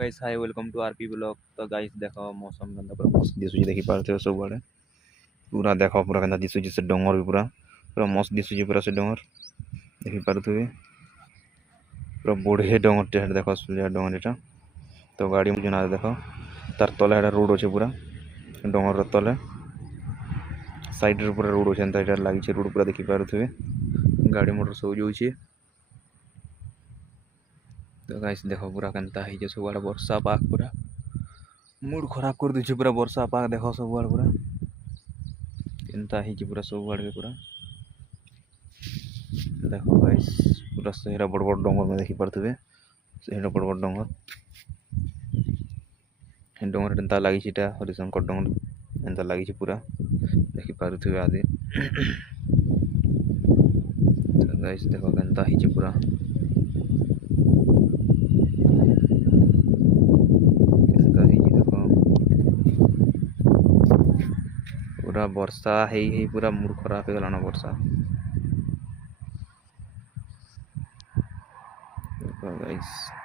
Guys hi welcome to RP blog. तो guys देखो मौसम के पूरा मस्त दिशुची देखि पारथे सब आड़े पूरा देखो पूरा केनता दिशुची से डोंगर भी पूरा पूरा मस्त दिशुची पूरा से डोंगर देखि पारथुबे पूरा बढ़िया डोंगर टे देखो सुलिया डोंगर एटा। तो गाड़ी में जना देखो तार तले एटा रोड अछि पूरा डोंगर र तले साइड रे पूरा रोड अछि एनता एटा लागि छै रोड पूरा देखि पारथुबे गाड़ी मोटर सब जोछि। तो गाइस देखो पूरा केनता हे जे सब आड़े वर्षा पाग पूरा मूड खराब कर दी पूरा वर्षा पाग देखो सब आड़े पूरा केनता हे पूरा सब आड़े पूरा देखो गाइस पूरा सेहरा बड़ बड़ डोंगर में देखि पारथुबे सेहरा बड़ बड़ डोंगर डोंगर एनता लागि छिटा हरिशंकर डोंगर एनता लागि छि पूरा देखि पारथुबे आदि। तो गाइस देखो केनता हे पूरा पूरा वर्षा हे पूरा मूड खराब हो गलाना वर्षा गाइस।